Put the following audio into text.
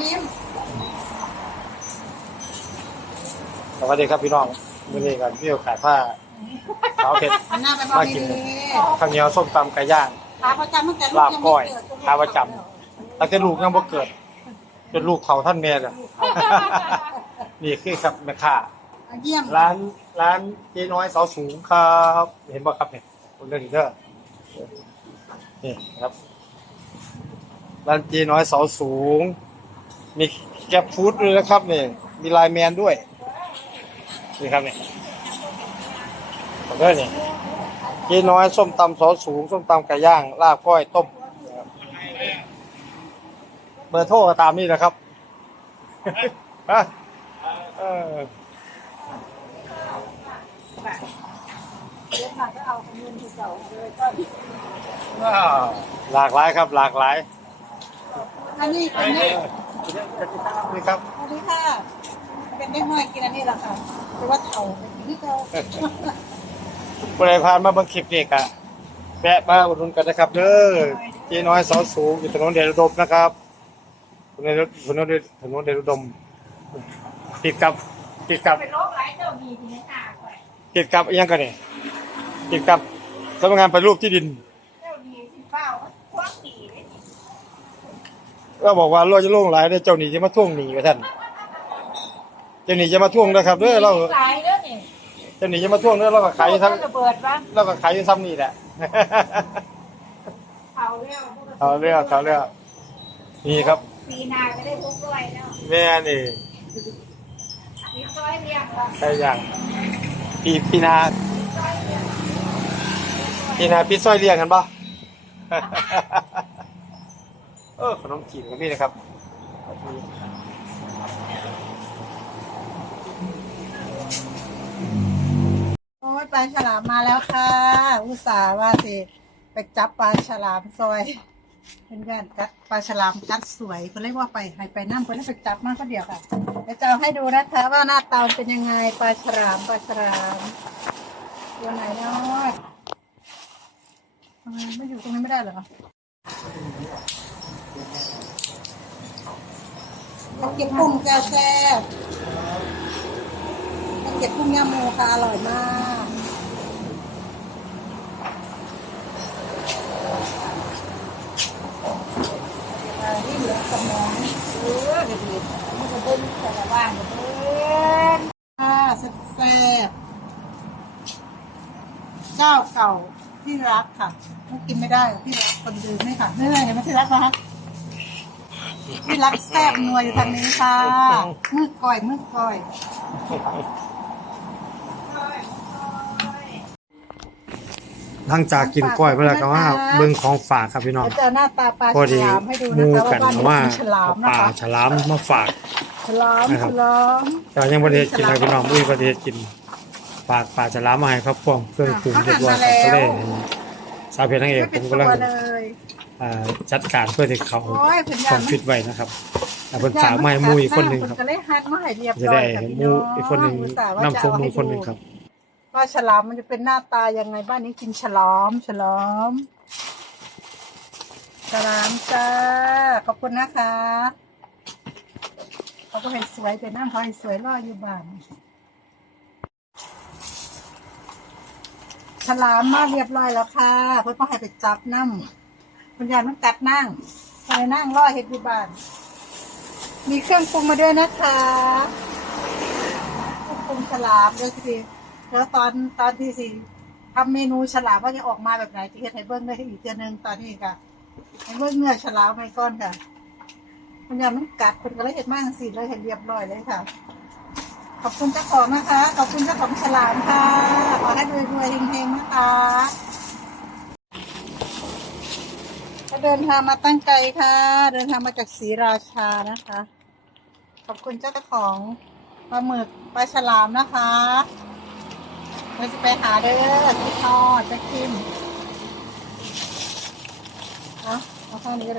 นิ่มสวัสดีครับพี่น้องวันนี้กันพี่โอกาสผ้าสาวเผ็ด หันหน้าไปมองมากิน ดีข้าวเหนียวส้มตำไก่ย่าง ๆขาประจำตั้งแต่ลูลากบยังก้อไม่ยเกิดขาประจำตั้งแต่ลูกยังบ่เกิด จนลูกเขาท่านแม่เลย นี่คือครับแม่ค้าเยี่ยมร้านร้านเจ๊น้อยเสาสูงครับ เห็นบ่ครับเนี่ยคนเดินเด้อนี่ครับ ร้านเจ๊น้อยเสาสูง มีแกร็บฟู้ดด้วยนะครับนี่มีไลน์แมนด้วยนี่ครับเนี่ยขอเด้อนี่เจ๊น้อยส้มตำเสาสูงส้มตำไก่ย่างลาบก้อยต้มนะครับเบอร์โทรก็ตามนี่แหละครับฮะเออว้าวหลากหลายครับหลากหลายอันนี้เป็นเด็ก นี่ครับสวัสดีค่ะ เป็นเด็กน้อยกินอันนี้แหละค่ะแต่ว่าเถ่าเป็นที่เก่าบริพานมาเบังคลิปนี่กะแวะมาอุดหนุนกันนะครับเด้อเจ๊น้อยเสาสูงอยู่ถนนเดชอุดมนะครับถนนเดชถนนเดชถนนเดชอุดมติดกับติดกับเป็นโรคหลายเจ้าดีที่ไม่ตาก่อยติดกับอิหยังกันนี่ติดกับสำนักงานปฏิรูปที่ดิน เจ้าดีสิเฝ้าควักดีเลย ก็บอกว่าเราจะล่วงหลายได้อเจ้าหนี้จะมาท่วงหนี้กับท่านเจ้าหนี้จะมาท่วงนะครับเด้อเราหลายเด้อนี่เจ้าหนี้จะมาท่วงเด้อเราก็ขายอยู่ทั้งระเบิดวะเราก็ขายอยู่ซ้ำนี่แหละเผาแล้วเอาเรื่องเอาเรื่องนี่ครับปีนาก็ได้พกด้วยแล้วแม่นี่มีร้อยเรียงละใช่ยังปีปีนาปีนาปีสร้อยเรียงกันปะเออขนมจีนกันพี่นะครับโอ้ยปลาฉลามมาแล้วค่ะ อุตส่าห์ว่าสิ ไปจับปลาฉลามซอยเป็นการจัดปลาฉลามจัดสวยคนเรียกว่าไปให้ไปนั่งคนเรียกไปจับมากก็เดียวค่ะเดี๋ยวจะเอาให้ดูนะคะ ว่าหน้าตาเป็นยังไงปลาฉลามปลาฉลามตัวไหนเนาะทำไมไม่อยู่ตรงนี้ไม่ได้เหรอ ข้าวเก็บกุ้งแก้วแซ่บข้าวเก็บกุ้งย่างโมค่ะอร่อยมากที่เหลือสมองเออเลยมันจะเดินแต่ละว่างเดินค่ะแซ่บเจ้าเก่าที่รักค่ะไม่กินไม่ได้ที่รักคนดื่มไม่ค่ะไม่เลยเห็นไหมที่รักนะคะ ที่รักแซ่บนัวอยู่ทางนี้ค่ะมือก้อยมือก้อยหลังจากกินกล้อยไปแล้วก็ว่าเบิ่งของฝากครับพี่น้องเดี๋ยวจะเอาหน้าตาปลาพอฉดีลามให้ดูหมูนะคะกันว่าบ้านว่านี้มีฉลามปนะลาคะฉลามมาฝาก ฉลามนะครับ ฉลามแต่ยังประเทศกินเลยพี่น้องอุ้ยประเทศกินฝากปลาฉลามมาให้ครับพวกเครื่องปรุงเรียบร้อยครับก็เลย สาวเพชรนางเอกไม่ผเป็นมตักำลังวเลยอ่าจัดการเพื่อที่เขาโอ้ยผลงาต้อนงฟิตไว้นะครับอ่าเพิ่นฝากมาให้หมูอีกคนหนึ่งครับ ก็เลยหันมาให้เรียบจะร้อได้ยค่ะหพี่มูน้องอีกคนหนึ่งอุตส่าห์ว่าจะนำส่งหมูเอาให้คนหนึ่งดูครับ ว่าฉลามมันจะเป็นหน้าตายังไงบ้านนี้กินฉลามฉลามฉลามจ้าขอบคุณนะคะเขาก็ให้สวยแต่น้ำเขาให้สวยรออยู่บ้าน ฉลามมาเรียบร้อยแล้วค่ะเพื่อนก็ให้ไปจับน้ำคุณยายมันกัดนั่งไปนั่งรอเห็ดอยู่บ้าน มีเครื่องปรุงมาด้วยนะคะเครื่องปรุงฉลามด้วยทีแล้วตอนตอนที่สี่ทำเมนูฉลามว่าจะออกมาแบบไหนที่เฮ็ดให้เบิ้งได้อีกเดือนหนึ่งตอนนี้ค่ะให้เบิ้งเนื้อฉลามไปก่อนค่ะคุณยายมันกัดคุณก็เลยเห็ดมากสิเลยเห็นเรียบร้อยเลยค่ะ ขอบคุณเจ้าของนะคะ ขอบคุณเจ้าของฉลามค่ะ ขอให้รวยๆเฮงๆนะคะก็เดินทางมาตั้งใจค่ะ เดินทางมาจากศรีราชานะคะ ขอบคุณเจ้าของปลาหมึกปลาฉลามนะคะเราจะไปหาเด้อที่ทอดจะกินเอาเอาข้างนี้ก็ได้